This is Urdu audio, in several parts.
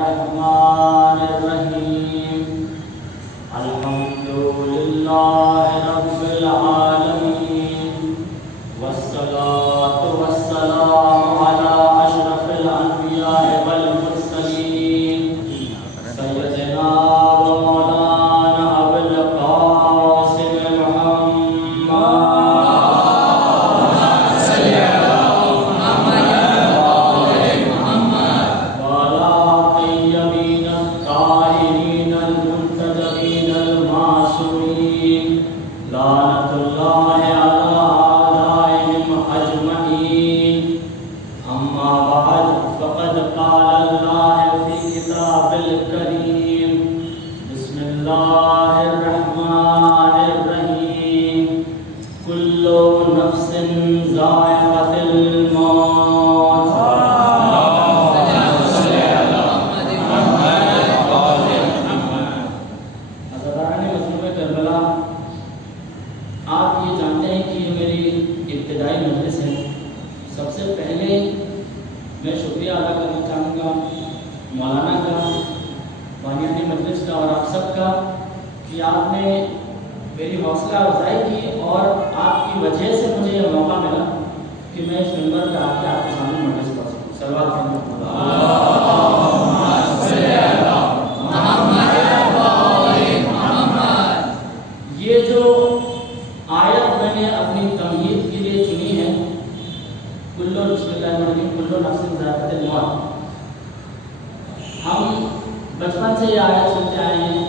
الرحمن الرحيم الحمد لله رب العالمين والصلاة والسلام على أشرف الأنبياء والمرسلين سيدنا ومولانا أبي القاسم محمد لعنة الله على أعدائهم أجمعين أما بعد فقد قال الله في كتاب الكريم بسم الله الرحمن الرحيم كل نفس ذائقة الموت آپ یہ جانتے ہیں کہ یہ میری ابتدائی مجلس ہے. سب سے پہلے میں شکریہ ادا کرنا چاہوں گا مولانا کا، بانیان مجلس کا اور آپ سب کا کہ آپ نے میری حوصلہ افزائی کی اور آپ کی وجہ سے مجھے یہ موقع ملا کہ میں اس منبر پہ آ کے آپ کے سامنے مجلس پڑھ سکوں. صلوات پڑھیں. یہ جو آیت میں نے اپنی تمہید کے لیے چنی ہے، کلو بسم اللہ الرحمن الرحیم کلو نفس ذائقۃ الموت، ہم بچپن سے یہ آیت سنتے آئے ہیں،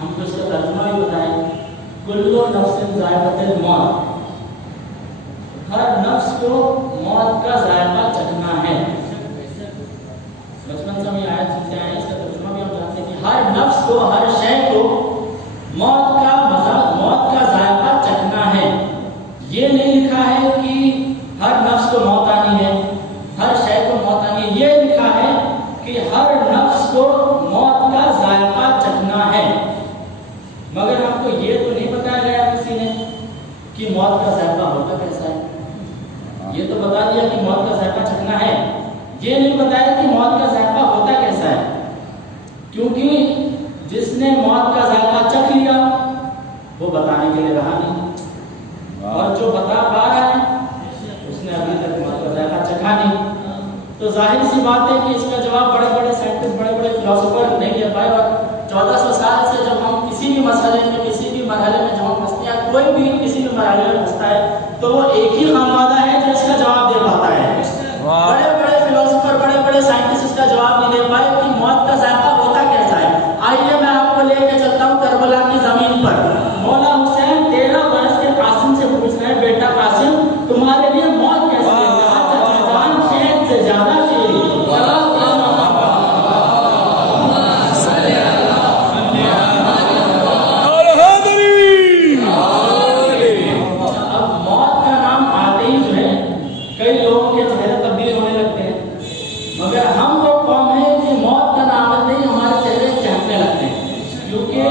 ہم کو اس کا ترجمہ بھی بتائیں. کلو نفس ذائقۃ الموت، ہر نفس کو موت کا ذائقہ چکھنا ہے. بچپن سے ہم یہ آیت سنتے آئے ہیں، اس کا ترجمہ بھی ہم جانتے ہیں کہ ہر نفس کو، ہر شے کو موت کا مزہ، موت کا ذائقہ چکھنا ہے. یہ نہیں لکھا ہے کہ ہر نفس کو موت آنی ہے، ہر شے کو موت آنی ہے. یہ لکھا ہے کہ ہر نفس کو موت کا ذائقہ چکھنا ہے. مگر ہم کو یہ تو نہیں بتایا گیا کسی نے کہ موت کا ذائقہ ہوتا کیسا ہے. یہ تو بتا دیا کہ موت کا ذائقہ چکھنا ہے، یہ نہیں بتایا کہ موت کا ذائقہ ہوتا کیسا ہے. کیونکہ جس نے موت کا ذائقہ چکھ لیا وہ بتانے کے لیے رہا نہیں، اور جو بتا پا رہا ہے اس نے ابھی تک موت کا ذائقہ چکھا نہیں. تو ظاہر سی بات ہے کہ اس کا جواب بڑے بڑے سائنٹسٹ، بڑے بڑے فلاسفر نہیں دے پائے. اور 1400 سال سے جب ہم کسی بھی مسئلے میں، کسی بھی مرحلے میں جب ہم پھنستے ہیں، کوئی بھی کسی بھی مرحلے میں پھنستا ہے تو وہ ایک ہی خانوادہ ہے جو اس کا جواب دے پاتا ہے. بڑے بڑے فلاسفر، بڑے بڑے سائنٹسٹ اس کا جواب نہیں دے پائے کہ موت کا ذائقہ ہوتا کیسا ہے. آئیے میں آپ کو لے کے چلتا ہوں کربلا کی زمین پر. مولا حسین 13 برس کے قاسم سے پوچھ رہے ہیں، بیٹا قاسم تمہارے لیے موت کیسے ہے؟ جان شہد سے زیادہ شیریں. اب موت کا نام آتے ہی جو ہے کئی لوگوں کے چہرے تبدیل ہونے لگتے ہیں، مگر ہم وہ قوم ہے کہ موت کا نام آتے ہی ہمارے چہرے چہکنے لگتے ہیں. کیونکہ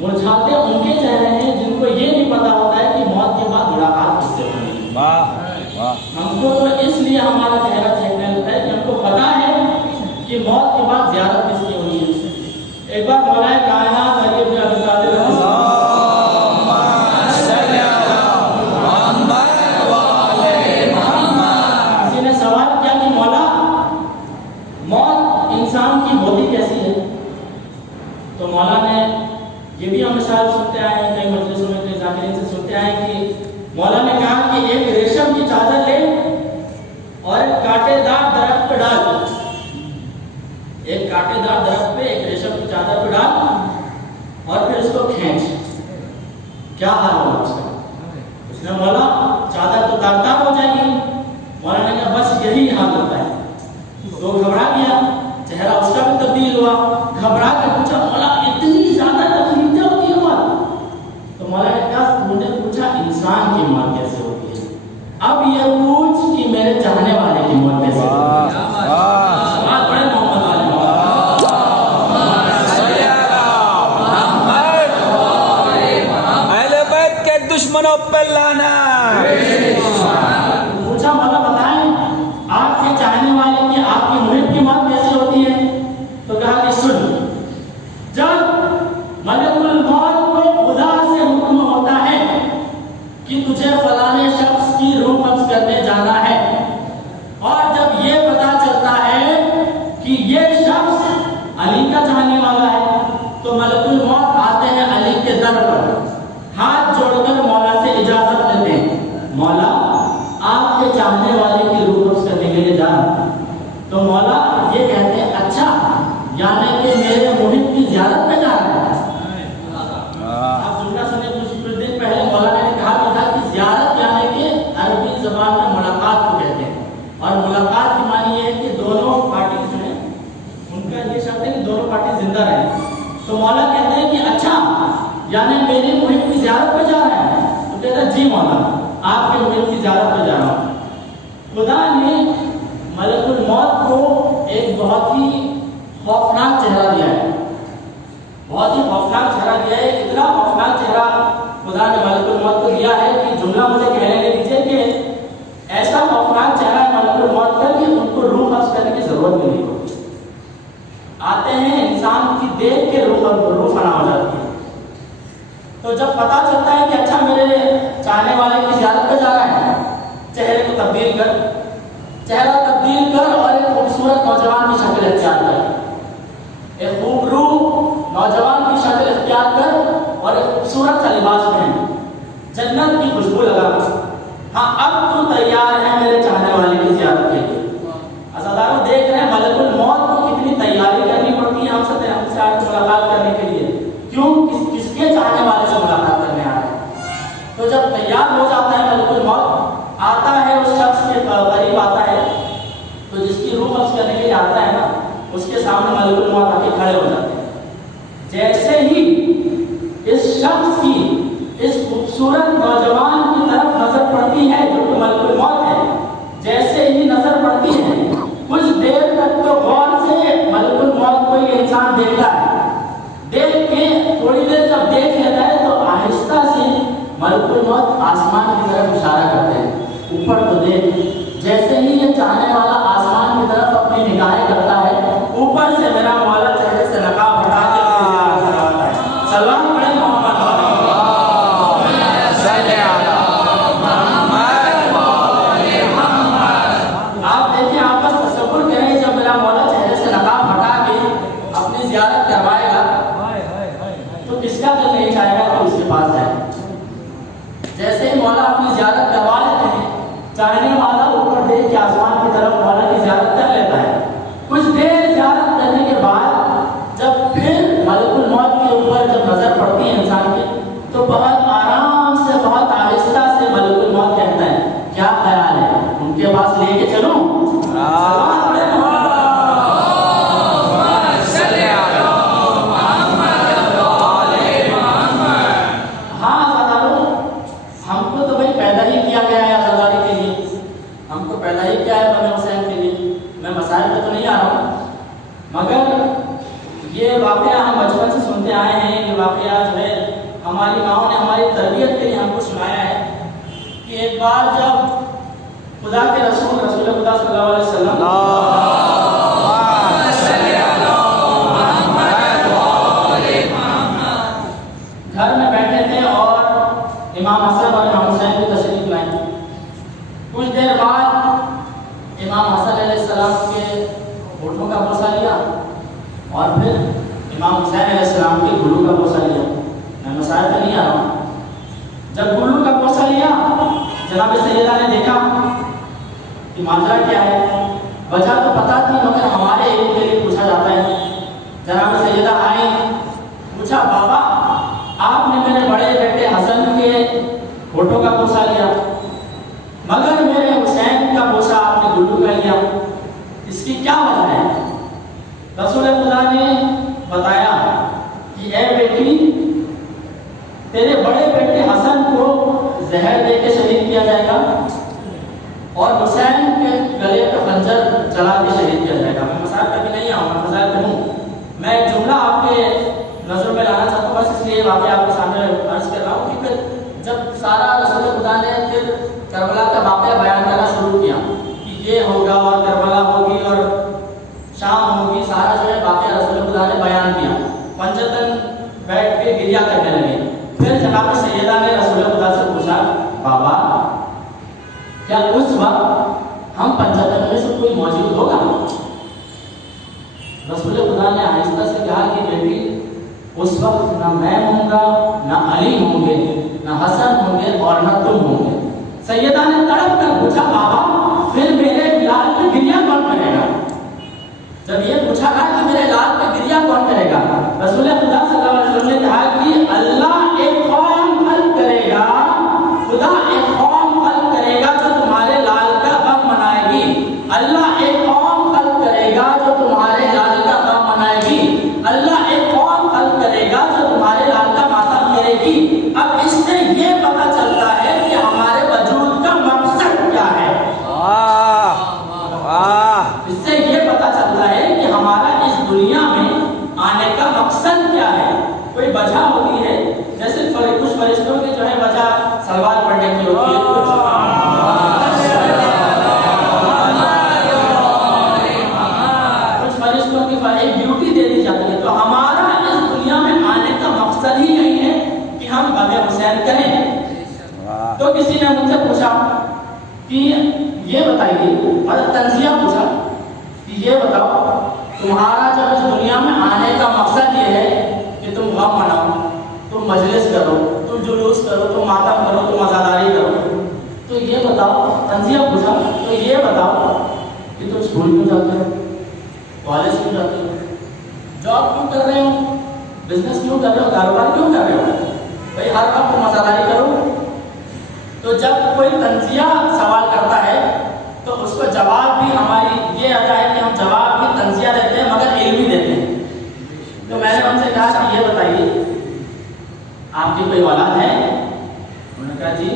مرجھاتے ان کے چہرے ہیں جن کو یہ نہیں پتا ہوتا ہے کہ موت کے بعد ملاقات کس سے ہونی ہے. ہم کو تو اس لیے ہمارا چہرہ چہکنے لگتا ہے کہ ہم کو پتا ہے کہ موت کے بعد زیارت کس کی ہونی ہے. ایک بار مولا کائنات علی بن ابی طالب کسی نے سوال کیا کہ مولا موت انسان کی ہوتی کیسی ہے؟ تو مولا نے یہ بھی ہم مثال سنتے آئے ہیں، کئی مجلسوں میں کئی ذاکرین سے سنتے آئے کہ مولا نے کہا کہ ایک ریشم کی چادر لے اور ایک کانٹے دار درخت پہ ڈال. ایک کانٹے دار درخت پہ ایک ریشم کی چادر پہ ڈال اور پھر اس کو کھینچ. کیا حال ہوگا اس کا؟ اس نے مولا چادر تو تار تار ہو جائے گی. مولا نے کہا بس یہی حال ہوتا ہے. تو گھبرا گیا، چہرہ اس کا بھی تبدیل ہوا. گھبرا کے پوچھا مولا اتنی زیادہ تکلیفیں ہوتی ہے موت؟ تو مولا نے کہا تم نے پوچھا انسان کی موت کیسے ہوتی ہے، اب یہ پوچھ کہ میرے چاہنے والے کی موت کیسے ہوتی ہے. سوال بڑے محمد والے اہل بیت کے دشمنوں پر لانا. پوچھا مولا بتائیں آپ کے چاہنے والے کی، آپ کی محب کی موت کیسے یہ شخص علی کا چاہنے والا ہے، تو ملک الموت آتے ہیں علی کے در پر، ہاتھ جوڑ کر مولا سے اجازت لیتے ہیں، مولا آپ کے چاہنے والے کی روح قبض کرنے کے لیے جا رہا ہوں۔ تو مولا یہ کہتے ہیں اچھا یعنی کہ میرے محب کی زیارت پہ جا رہا ہے۔ آپ جملہ سنے کچھ دن پہلے مولانا نے کہا بھی تھا کہ زیارت یعنی کہ عربی زبان میں ملاقات کو کہتے ہیں، اور ملاقات کی معنی یہ ہے کہ دونوں پارٹی جو ہیں ان کا یہ شرط ہے کہ دونوں پارٹی زندہ رہیں۔ تو مولا کہتے ہیں کہ اچھا یعنی میرے محب کی زیارت پہ جا رہا ہے؟ تو کہتا ہے جی مولا آپ کے محب کی زیارت پہ جا رہا ہوں۔ خدا نے ملک الموت کو ایک بہت ہی خوفناک چہرہ دیا ہے، بہت ہی خوفناک چہرہ دیا ہے، اتنا خوفناک چہرہ خدا نے ملک الموت کو دیا ہے کہ جملہ مجھے کہنے لے دیجیے کہ ایسا خوفناک چہرہ ہے ملک الموت کا کہ ان کو روح قبض کرنے کی ضرورت بھی نہیں ہوتی، آتے ہیں انسان کی دیکھ کے روح فنا ہو جاتی ہے۔ تو جب پتا چلتا ہے کہ اچھا میرے چاہنے والے کی زیارت پہ جا رہا ہے، چہرے کو تبدیل کر، چہرہ تبدیل کر اور ایک خوبصورت نوجوان کی شکل اختیار کر، ایک خوبرو نوجوان کی شکل اختیار کر اور ایک خوبصورت سا لباس پہن، جنت کی خوشبو لگا، ہاں اب تو تیار ہے میرے چاہنے والے کی زیارت کے لیے۔ عزاداروں دیکھ رہے ہیں ملک الموت کو کتنی تیاری کرنی پڑتی ہے ہم سے آج ملاقات کرنے کے لیے، کیوں کس کے چاہنے والے سے ملاقات کرنے آ رہے ہیں۔ تو جب تیار ہو جاتا ہے ملک الموت، آتا ہے اس شخص کے قریب آتا ہے، تو جس کی روح قبض کرنے کے لیے آتا ہے نا، اس کے سامنے ملک الموت آ کے کھڑے ہو جاتے ہیں۔ جیسے ہی اس شخص کی اس خوبصورت نوجوان کی طرف نظر پڑتی ہے جو کہ ملک الموت ہے، جیسے ہی نظر پڑتی ہے کچھ دیر تک تو غور سے ملک الموت کو یہ انسان دیکھتا ہے، دیکھ کے تھوڑی دیر جب دیکھ لیتا ہے تو آہستہ سے ملک الموت آسمان کی طرف اشارہ کرتے ہیں، اوپر تو دیکھ۔ جیسے ہی یہ چاہنے والا آسمان کی طرف اپنی نگاہیں کرتا ہے، اوپر سے میرا مولا چہرے سے نقاب ہٹا کے سلام پڑھے محمد آپ دیکھیں، آپ بس تصور کریں جب میرا مولا چہرے سے نقاب ہٹا کے اپنی زیارت کروائے گا تو کس کا دل نہیں چاہے گا کہ اس کے پاس جائے۔ جیسے ہی مولا اپنی زیارت کروا لیتے ہیں، چاہنے والا اوپر دیکھ کے آسمان کی طرف مولا کی زیارت کر لیتا ہے۔ کچھ دیر زیارت کرنے کے بعد جب پھر ملک الموت کے اوپر جب نظر پڑتی ہے انسان کی، تو بہت آرام سے بہت آہستہ سے ملک الموت کہتا ہے کیا خیال ہے ان کے پاس لے کے چلوں؟ مگر یہ واقعہ ہم بچپن سے سنتے آئے ہیں، یہ واقعہ جو ہے ہماری ماؤں نے ہماری تربیت کے لیے ہم کو سنایا ہے کہ ایک بار جب خدا کے رسول خدا صلی اللہ علیہ وسلم گھر میں بیٹھے تھے اور امام حسن اور امام حسین کی تشریف لائیں۔ کچھ دیر بعد امام حسن علیہ السلام کے ہونٹوں کا بوسہ لیا اور پھر امام حسین علیہ السلام کے گلو کا بوسہ لیا۔ میں مسائل پہ نہیں آ رہا ہوں۔ جب گلو کا بوسہ لیا، جناب سیدہ نے دیکھا کہ ماجرا کیا ہے، وجہ تو پتہ تھی مگر ہمارے علم کے لیے پوچھا جاتا ہے۔ جناب سیدہ آئیں، پوچھا بابا آپ نے میرے بڑے بیٹے حسن کے ہونٹوں کا بوسہ لیا مگر میرے حسین کا بوسہ آپ نے گلو کا لیا، اس کی کیا وجہ ہے؟ رسول خدا نے بتایا کہ اے بیٹی، تیرے بڑے بیٹے حسن کو زہر دے کے شہید کیا جائے گا اور حسین کے گلے پہ خنجر چلا کے شہید کیا جائے گا۔ میں مسائل پہ بھی نہیں آؤں گا، مسائل پہ ہوں۔ میں ایک جملہ آپ کے نظر میں لانا چاہتا ہوں، بس اس لیے واقعہ آپ کے سامنے عرض کر رہا ہوں کہ پھر جب سارا رسول خدا نے پھر کربلا کا واقعہ بیان کرنا شروع کیا کہ یہ ہوگا اور کربلا ہوگی اور شام ہوگی، سارا جو ہے واقعہ رسول خدا نے بیان کیا، پنجتن بیٹھ کے گریا کرنے لگے۔ پھر جناب سیدہ نے رسول خدا سے پوچھا بابا کیا اس وقت ہم پنجتن میں سے کوئی موجود ہوگا؟ رسول خدا نے آہستہ سے کہا کہ بیٹی اس وقت نہ میں ہوں گا، نہ علی ہوں گے، نہ حسن ہوں گے اور نہ تم ہوں گے۔ سیدہ نے تڑپ کر پوچھا بابا پھر میرے لال پہ گریا کون کرے گا؟ جب یہ پوچھا گا کہ میرے لال پہ گریا کون کرے گا، رسول خدا صلی اللہ علیہ وسلم نے کہا کہ اللہ ایک قوم خلق کرے گا، خدا ایک قوم خلق کرے گا جو تمہارے لال کا غم منائے گی، اللہ ایک قوم خلق کرے گا جو تمہارے لال کا غم منائے گی، اللہ ایک قوم خلق کرے گا جو تمہارے لال کا ماتم کرے گی۔ اب اس سے یہ پتہ چلتا ہے کہ ہمارے وجود کا مقصد کیا ہے۔ اس سے یہ پتہ چلتا ہے کہ ہمارا اس دنیا میں آنے کا مقصد کیا ہے۔ کوئی وجہ ہوتی ہے، جیسے کچھ فرشتوں کی جو ہے وجہ سلوات پڑھنے کی ہوتی ہے، کچھ فرشتوں کی ایک ڈیوٹی دے دی جاتی ہے۔ تو ہمارا اس دنیا میں آنے کا مقصد ہی یہی ہے کہ ہم غم حسین کریں۔ تو کسی نے مجھ سے پوچھا کہ یہ بتائیے، اور تنزیہ پوچھا کہ یہ بتاؤ تمہارا جب اس دنیا میں آنے کا مقصد یہ ہے کہ تم غم مناؤ، تم مجلس کرو، تم جلوس کرو، تم ماتم کرو، تم عزاداری کرو، تو یہ بتاؤ، تنزیہ پوچھا تو یہ بتاؤ کہ تم اسکول کیوں جاتے ہو، کالج کیوں جاتے ہو، جاب کیوں کر رہے ہو، بزنس کیوں کر رہے ہو، کاروبار کیوں کر رہے ہو؟ بھائی ہر وقت تم عزاداری کرو۔ تو جب کوئی تنزیہ سوال کرتا ہے تو اس کو جواب بھی ہماری یہ آتا ہے کہ ہم جواب بھی تنزیہ دیتے ہیں مگر علمی دیتے ہیں۔ تو میں نے ان سے کہا کہ یہ بتائیے آپ کی کوئی اولاد ہے؟ انہوں نے کہا جی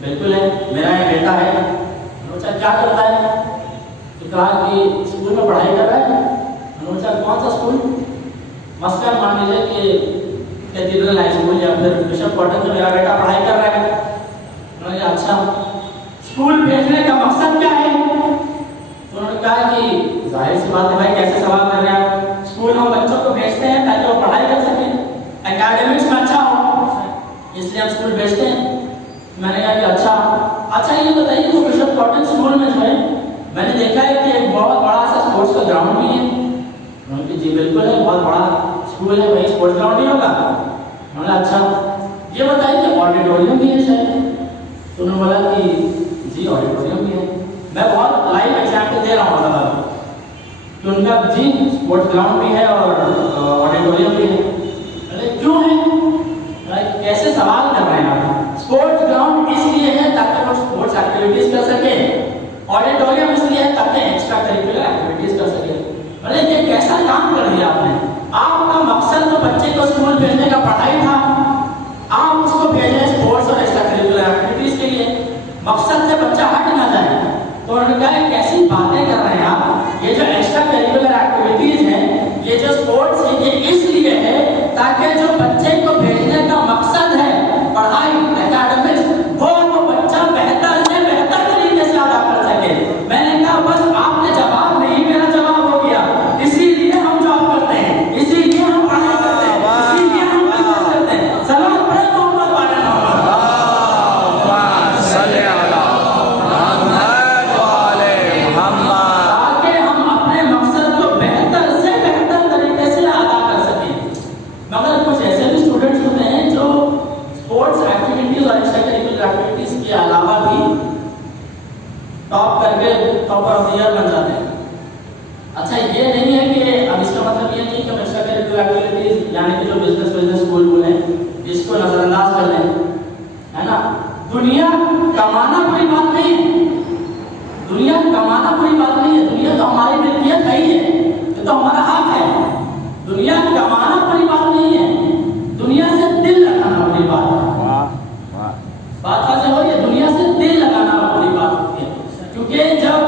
بالکل ہے، میرا ایک بیٹا ہے۔ انہوں نے کہا کیا کرتا ہے؟ تو کہا کہ اسکول میں پڑھائی کر رہا ہے۔ انہوں نے کہا کون سا اسکول؟ مثلاً مان لیجیے کہ کیتھیڈرل ہائی اسکول یا پھر بشپ کاٹن میں میرا بیٹا پڑھائی کر رہا ہے۔ انہوں نے کہا اچھا اسکول بھیجنے کا مقصد کیا ہے؟ تو انہوں نے کہا کہ ظاہر سی بات ہے بھائی کیسے سوال کر رہے ہیں آپ، اسکول ہم بچوں کو بھیجتے ہیں تاکہ وہ پڑھائی کر سکیں، اکیڈمکس میں اچھا ہو، اس لیے ہم اسکول بھیجتے ہیں۔ میں نے کہا کہ اچھا یہ بتائیے کہ بشپ کاٹن اسکول میں جو ہے میں نے دیکھا ہے کہ ایک بہت بڑا سا اسپورٹس کا گراؤنڈ بھی ہے۔ انہوں نے کہا جی بالکل ہے، بہت بڑا اسکول ہے، وہی اسپورٹس گراؤنڈ ہی ہوگا۔ انہوں نے اچھا یہ بتائیے کہ آڈیٹوریم بھی ہے شاید؟ تو انہوں نے بولا کہ جی آڈیٹوریم بھی ہے۔ میں بہت لائیو ایگزامپل دے رہا ہوں مطلب کہ ان کا جی اسپورٹس گراؤنڈ بھی ہے اور آڈیٹوریم بھی ہے۔ کیوں ہے؟ کیسے سوال کر رہے ہیں آپ؟ اسپورٹس گراؤنڈ اس لیے ہے تاکہ وہ اسپورٹس ایکٹیویٹیز کر سکیں، آڈیٹوریم اس لیے ہے تاکہ ایکسٹرا کریکولر ایکٹیویٹیز کر سکیں۔ یہ کیسا کام کر دیا آپ نے؟ آپ کا مقصد تو بچے کو اسکول بھیجنے کا پڑھائی تھا، آپ اس کو بھیجیں اسپورٹس اور ایکسٹرا کریکولر ایکٹیویٹیز کے لیے، مقصد سے بچہ ہٹ نہ جائے۔ تو انہوں نے کہا کیسی باتیں کر رہے ہیں آپ، یہ جو ایکسٹرا کریکولر ایکٹیویٹیز ہیں، یہ جو اسپورٹس ہے، یہ اس لیے ہے تاکہ جو بچے کو بھیجنے کا مقصد ہے پڑھائی اکیڈمکس، وہ بچہ بہتر سے بہتر طریقے سے ادا کر سکے۔ میں نے کہا بس آپ نے جواب نہیں، میرا جواب ہو گیا، اسی لیے ہم جاب کرتے ہیں، اسی لیے ہم پڑھائی کرتے ہیں، اسی لیے ہم بزنس کرتے ہیں۔ سلام پڑھے محمد والے تاکہ ہم اپنے مقصد کو بہتر سے بہتر طریقے سے ادا کر سکیں۔ مگر کچھ ایسے بھی اسٹوڈنٹس ہوتے ہیں جو اسپورٹس ایکٹیویٹیز اور ایکسٹرا کریکولر ایکٹیویٹیز کے علاوہ بھی ٹاپ کر کے ٹاپر آف دی ایئر بن جاتے ہیں۔ اچھا یہ نہیں ہے کہ اب اس کا مطلب یہ نہیں کہ ہم ایکسٹرا کریکولر ایکٹیویٹیز یعنی کہ جو بزنس اسکول ہیں اس کو نظر انداز کر دیں، ہے نا۔ دنیا کمانا کوئی بات نہیں ہے، دنیا کمانا کوئی بات نہیں ہے، دنیا تو ہماری ملکیت ہے ہی ہے، یہ تو ہمارا حق ہے۔ دنیا کمانا بڑی بات نہیں ہے، دنیا سے دل لگانا بڑی بات ہے۔ بات واضح ہو رہی ہے، دنیا سے دل لگانا بڑی بات ہوتی ہے، کیونکہ جب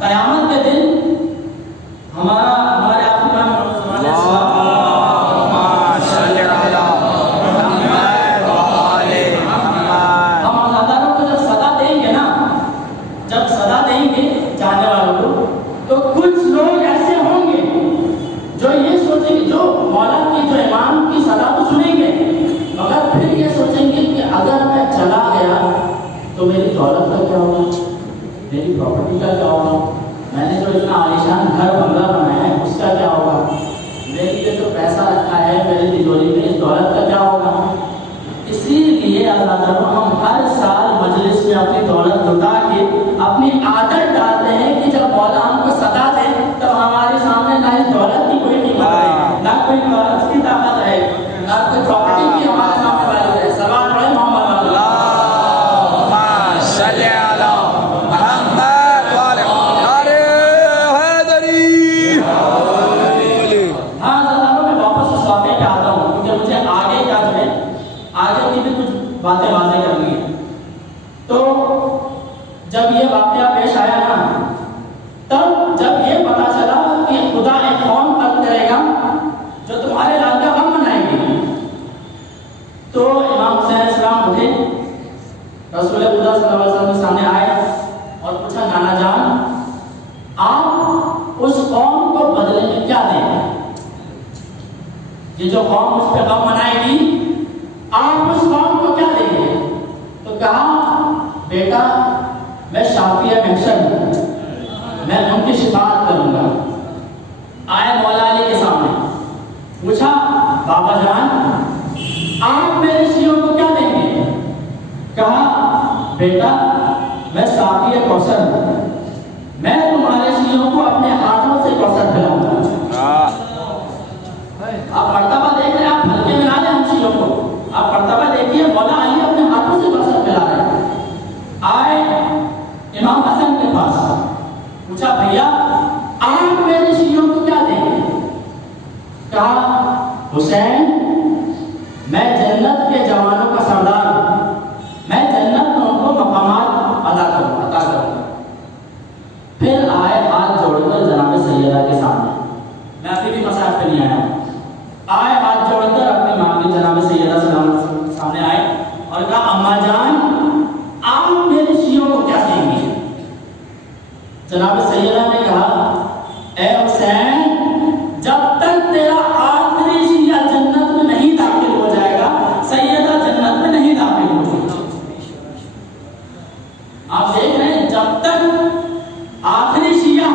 قیامت کے دن ہمارے آپ کی ہم ازاداروں کو جب صدا دیں گے نا، جب صدا دیں گے جانے والوں کو، تو کچھ لوگ ایسے ہوں گے جو یہ سوچیں گے، جو مولا کی جو امام کی صدا تو سنیں گے مگر پھر یہ سوچیں گے کہ اگر میں چلا گیا تو میری دولت کا کیا ہوگا، میری پراپرٹی کا کیا ہوگا، میں نے جو اتنا عالیشان گھر بنگلہ بنایا ہے اس کا کیا ہوگا، اللہ عنہ ہم ہر سال مجلس میں اپنی دولت لٹا کے اپنی عادت ڈالتے ہیں کہ جب مولا ہم کو سزا دے تب ہمارے سامنے نہ اس دولت کی کوئی قیمت ہے، نہ کوئی نفس کی طاقت ہے، نہ کوئی پراپرٹی کی ہمارے سامنے ویلیو ہے۔ صلوات پڑھیں محمد اللہم صلی علی محمد وعلی آلہ حیدری۔ ہاں ذرا میں واپس اس واقعے پہ آتا ہوں کیونکہ مجھے آگے کا جو ہے آگے کی بھی کچھ باتیں واضح کرنی ہے۔ تو جب یہ واقعہ پیش آیا نا، تب جب یہ پتا چلا کہ خدا ایک قوم قتل کرے گا جو تمہارے لال کا غم منائے گی، تو امام حسین علیہ السلام اٹھے، رسول خدا صلی اللہ علیہ وسلم کے سامنے آئے اور پوچھا نانا جان آپ اس قوم کو بدلے میں کیا دیں گے؟ یہ جو قوم اس پہ غم منائے گی آپ اس قوم کو کیا دیں گے؟ تو کہا بیٹا میں شافی محشر ہوں، میں ان کی شفاعت کروں گا۔ آئے مولا علی کے سامنے، پوچھا بابا جان آپ میرے شیعوں کو کیا دیں گے؟ کہا بیٹا میں شافی کوثر ہوں، میں تمہارے شیعوں کو اپنے ہاتھوں سے کوثر پلاؤں گا۔ آپ مرتبہ دیکھ رہے ہیں، آپ ہلکے میں نہ لیں ہم شیعوں کو، آپ مرتبہ دیکھیے مولا علی اپنے ہاتھوں سے کوثر پلا رہے ہیں۔ آئے امام حسن کے پاس، پوچھا بھیا آپ میرے شیعوں کو کیا دیں گے؟ کہا حسین میں جنت کے جوانوں کا سردار ہوں، میں جنت میں ان کو مقامات عطا کروں گا۔ پھر آئے ہاتھ جوڑ کر جناب سیدہ کے سامنے، میں ابھی بھی مسائل پہ نہیں آیا، آئے ہاتھ جوڑ کر اپنی ماں کی جناب سیدہ سامنے آئے اور کہا اماں جان آپ میرے شیعوں کو کیا دیں گے؟ جناب سیدہ نے کہا اے حسین جب تک تیرا آخری شیعہ جنت میں نہیں داخل ہو جائے گا سیدہ جنت میں نہیں داخل ہو جائے گا۔ آپ دیکھ رہے ہیں جب تک آخری شیعہ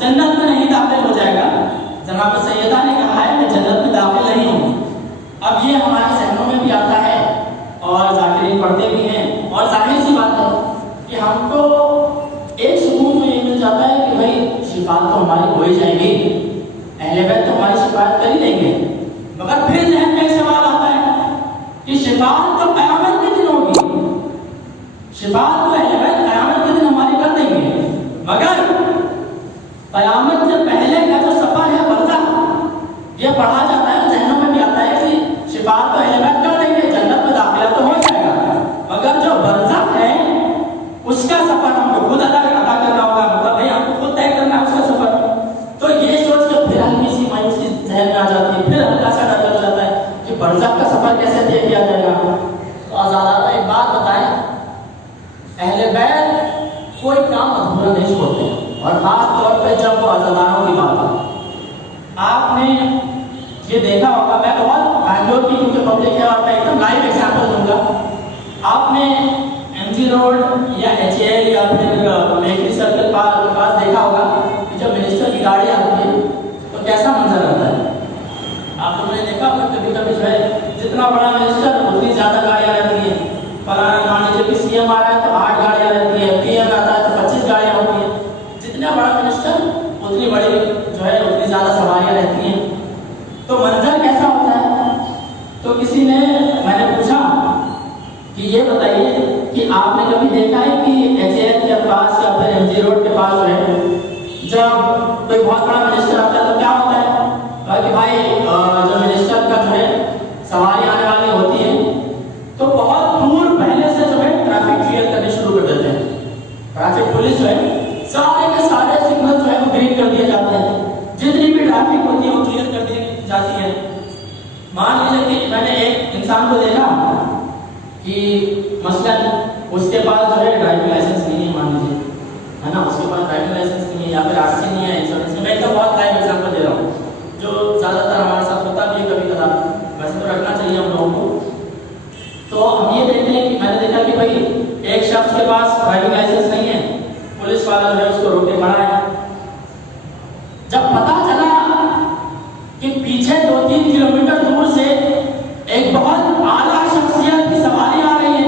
جنت میں نہیں داخل ہو جائے گا، جناب سیدہ نے کہا ہے میں جنت میں داخل نہیں ہوں۔ اب یہ ہمارے ذہنوں میں بھی آتا ہے اور ذاکرین پڑھتے بھی ہیں، اور ظاہر سی بات ہے کہ ہم کو ایک سکون میں یہ مل جاتا ہے کہ بھائی شفاعت تو ہماری ہو ہی جائے گی، اہل بیت تو ہماری شفاعت کر ہی لیں گے، مگر پھر ذہن میں سوال آتا ہے کہ شفاعت تو قیامت کے دن ہوگی، شفاعت تو اہل بیت قیامت کے دن ہماری کر دیں گے، مگر قیامت سے پہلے کا جو سفر ہے برزخ، یہ پڑھا جاتا ہے، ذہنوں میں بھی آتا ہے کہ شفاعت تو اہل بیت کر دیں گے، جنت میں داخلہ تو ہو جائے گا، مگر جو برزخ ہے اس کا سفر ہم کو خود ادا کرنا ہوگا، مطلب بھائی ہم کو خود طے کرنا ہے اس کا سفر۔ تو یہ سوچ کے پھر ہلکی سی مایوسی ذہن میں آ جاتی ہے، پھر ہلکا سا ڈر لگ جاتا ہے کہ برزخ کا سفر کیسے طے کیا جائے گا۔ تو آزادہ ایک بات بتائیں، اہل بیت کوئی کام ادھورا نہیں چھوڑتے، اور خاص طور پہ جب وہ آزادانوں کی بات ہے۔ آپ نے یہ دیکھا ہوگا، میں بہت بنگلور کی کیونکہ پبلک ہے اور میں ایک دم لائیو ایگزامپل دوں گا، آپ نے ایم جی روڈ یا ایچ اے ایل یا پھر میکری سرکل کے پاس دیکھا ہوگا کہ جب منسٹر کی گاڑی آتی ہے تو کیسا منظر رہتا ہے۔ آپ لوگوں نے دیکھا ہوگا کبھی کبھی جو ہے جتنا بڑا منسٹر اتنی زیادہ گاڑیاں رہتی ہیں، فلانا مان لیجیے کہ سی ایم آ رہا ہے تو 8 گاڑیاں رہتی ہیں، پی ایم آتا ہے تو 25 گاڑیاں ہوتی ہیں، جتنا بڑا منسٹر اتنی بڑی جو ہے اتنی زیادہ سواریاں رہتی ہیں۔ تو منظر کیسا ہوتا ہے؟ تو کسی نے میں نے پوچھا کہ یہ بتائیے کہ آپ نے کبھی دیکھا ہے کہ ایچ اے ایل کے پاس یا پھر ایم جی روڈ کے پاس جو ہے جب کوئی بہت بڑا منسٹر آتا ہے تو کیا ہوتا ہے؟ کہا کہ بھائی جو منسٹر کا جو ہے سواری آنے والی ہوتی ہے تو بہت دور پہلے سے جو ہے ٹریفک کلیئر کرنے شروع کر دیتے ہیں، ٹریفک پولیس جو ہے سارے کے سارے سگنل جو ہے وہ گرین کر دیے جاتے ہیں، جتنی بھی ٹریفک ہوتی ہے وہ کلیئر کر دی جاتی ہے۔ مان لیجیے کہ میں نے ایک انسان کو دیکھا کہ مثلا اس کے پاس جو ہے ڈرائیونگ لائسنس نہیں ہے، مان لیجیے ہے نا، اس کے پاس ڈرائیونگ لائسنس نہیں ہے یا پھر آر سی نہیں ہے، انشورنس نہیں، میں ایک بہت لائیو ایگزامپل دے رہا ہوں جو زیادہ تر ہمارے ساتھ ہوتا بھی ہے کبھی کبھار، ویسے تو رکھنا چاہیے ہم لوگوں کو۔ تو ہم یہ دیکھتے ہیں کہ میں نے دیکھا کہ بھائی ایک شخص کے پاس ڈرائیونگ لائسنس نہیں ہے، پولیس والا جو ہے اس کو روکے کھڑا ہے، جب پتا چلا کہ پیچھے 2-3 کلومیٹر دور سے ایک بہت اعلیٰ شخصیت کی سواری آ رہی ہے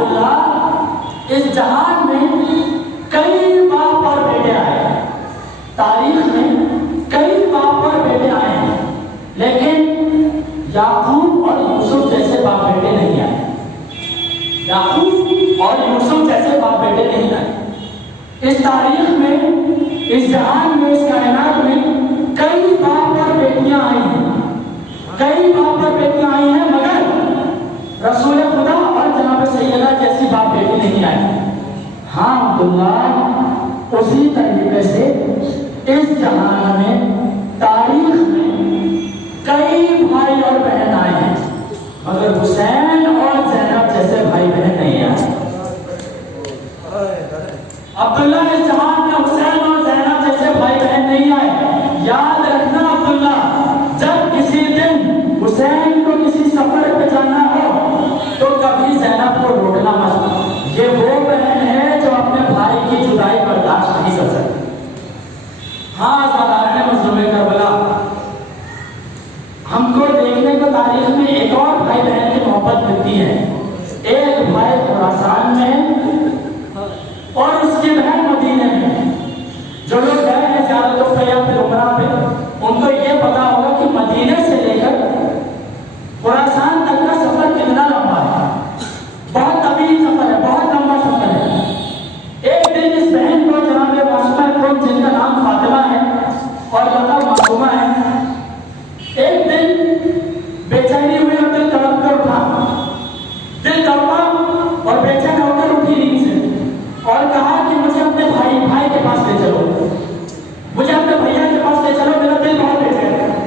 عبداللہ اس جہان میں کئی باپ اور بیٹے آئے ہیں، تاریخ میں کئی باپ اور بیٹے آئے ہیں، لیکن یعقوب اور یوسف جیسے باپ بیٹے نہیں آئے۔ یعقوب اور یوسف جیسے باپ بیٹے نہیں آئے۔ اس تاریخ میں، اس جہان میں، اس کائنات میں کئی باپ اور بیٹیاں آئی ہیں، کئی باپ اور بیٹیاں آئی ہیں، مگر رسول خدا اور جناب سیدہ جیسی باپ بیٹی نہیں آئی۔ ہاں عبداللہ، اسی طریقے سے اس جہان میں، تاریخ میں کئی بھائی اور بہن آئے ہیں، مگر حسین اور زینب جیسے بھائی بہن نہیں آئے۔ عبداللہ اس جہان میں حسین اور زینب جیسے بھائی بہن نہیں آئے۔ یاد رکھنا عبداللہ، جب کسی دن حسین کو کسی سفر پہ جانا ہو تو کبھی زینب کو روکنا مت۔ یہ وہ بہن ہے جو اپنے بھائی کی جدائی برداشت نہیں کر سکتی۔ ہاں سالارِ مظلوم کربلا، ہم کو دیکھنے کو تاریخ میں ایک اور بھائی بہن کی محبت ملتی ہے۔ ایک بھائی خراسان میں اور اس کی بہن مدینے میں۔ جو لوگ گئے ہیں زیارتوں پہ یا پھر عمرہ پہ، ان کو یہ پتا ہوگا کہ مدینے سے لے کر خراسان تک کا سفر کتنا لمبا ہے۔ بہت طویل سفر ہے، بہت لمبا سفر ہے۔ ایک دن اس بہن کو جناب معصومہ خود، جن کا نام فاطمہ ہے اور لقب معصومہ ہے، ایک دن بے چینی ہوئی اور دل تڑپ کر اٹھا، دل تڑپا اور بے چین ہو کر اٹھی نیند سے اور کہا کہ مجھے اپنے بھائی کے پاس لے چلو، مجھے اپنے بھیا کے پاس لے چلو، میرا دل بہت بے چین ہے۔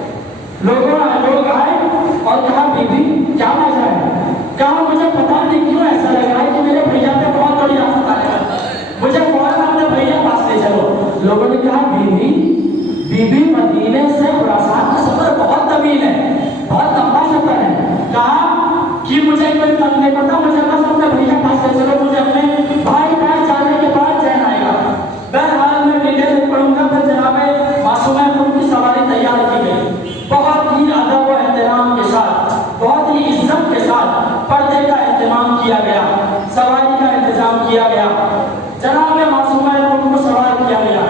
لوگ آئے اور کہا بی بی کیا وجہ ہے؟ کہا مجھے پتا نہیں کیوں ایسا لگ رہا ہے کہ میرے بھیا پہ بہت بڑی آفت آنے والی ہے، مجھے فوراً اپنے بھیا کے پاس لے چلو۔ لوگوں نے کہا بی بی مدینے سے خراسان کا سفر بہت طویل ہے، بہت لمبا سفر ہے۔ کہا کہ مجھے کوئی فرق نہیں پڑتا، مجھے بس اپنے بھیا کے پاس لے چلو، مجھے اپنے بھائی پاس جانے کے بعد چین آئے گا۔ بہرحال میں ڈیٹیل پڑھوں گا، پھر جناب معصومہ خود کی سواری تیار کی گئی، بہت ہی ادب و احترام کے ساتھ، بہت ہی عزت کے ساتھ پردے کا اہتمام کیا گیا، سواری کا انتظام کیا گیا، جناب معصومہ خود کو سوار کیا گیا۔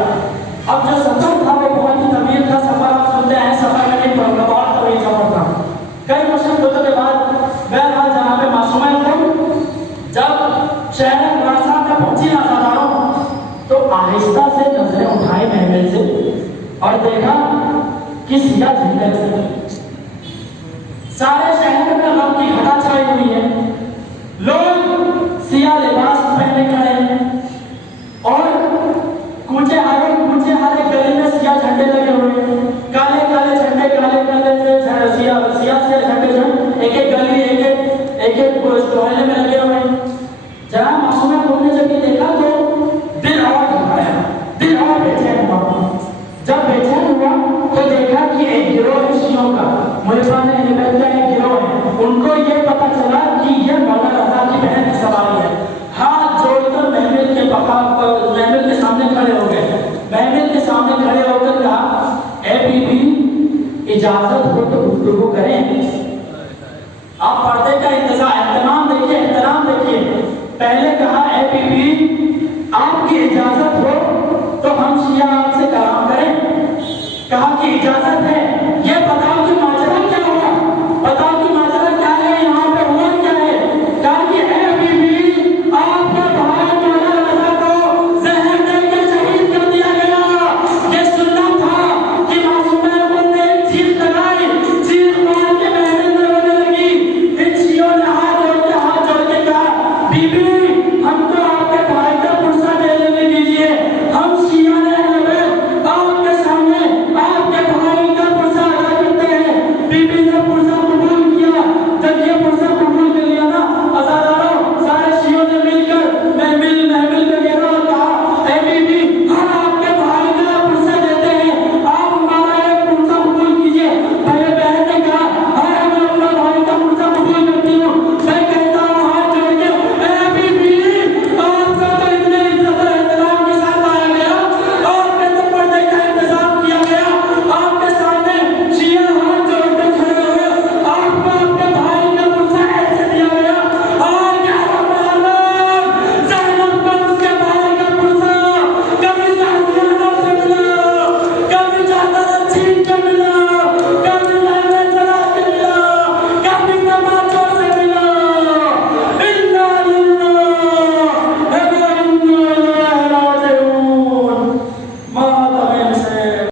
اب جو سفر تھا وہ بہت ہی طویل تھا، سفر آپ سنتے ہیں، سفر میں نہیں پڑھوں گا، بہت طویل سفر تھا۔ کئی مشقتوں کے بعد بہرحال جناب معصومہ خود جب شہر خراسان میں پہنچی عزاداروں، تو آہستہ سے نظریں اٹھائی محمل سے اور دیکھا کہ سیاہ جھنڈے لگے، سارے شہر میں غم کی گھٹا چھائی ہوئی ہے، لوگ سیاہ لباس پہنے کھڑے ہیں اور کوچے ہارے گلی میں سیاہ جھنڈے لگے ہوئے ہیں، کالے کالے جھنڈے، سیاہ جھنڈے جو ایک ایک گلی، ایک ایک محلے میں لگے ہوئے ہیں۔ جناب معصومہ خود نے جب یہ دیکھا تو دل اور گھبرایا، دل اور بے چین ہوا۔ جب بے چین ہوا تو دیکھا کہ ایک گروہ ہے شیعوں کا، ملتان اہل کا ایک گروہ ہے، ان کو یہ پتا چلا کہ یہ مولا رضا کی بہن کی سواری ہے۔ ہاتھ جوڑ کر محمل کے سامنے کھڑے ہو گئے، محمل کے سامنے کھڑے ہو کر کہا اے بی بی اجازت ہو تو گفتگو کریں۔ آپ پردے کا اہتمام دیکھیے، احترام دیکھیے۔ پہلے کہا اے بی بی آپ کی اجازت ہو تو ہم شیعہ آپ سے کلام کریں۔ کہا کہ اجازت ہے، یہ بتاؤ کہ ماجرا کیا ہوا، بتاؤ کہ ماجرا کیا ہے، یہاں پہ ہوا کیا ہے۔ کہا کہ اے بی بی آپ کے بھائی مولا رضا کو زہر دے کے شہید کر دیا گیا۔ یہ سننا تھا کہ معصومہ خود نے ایک چیخ لگائی، چیخ مار کے محمل میں رونے لگی۔ ان شیعوں نے ہاتھ جوڑ کے کہا بی بی ہم تو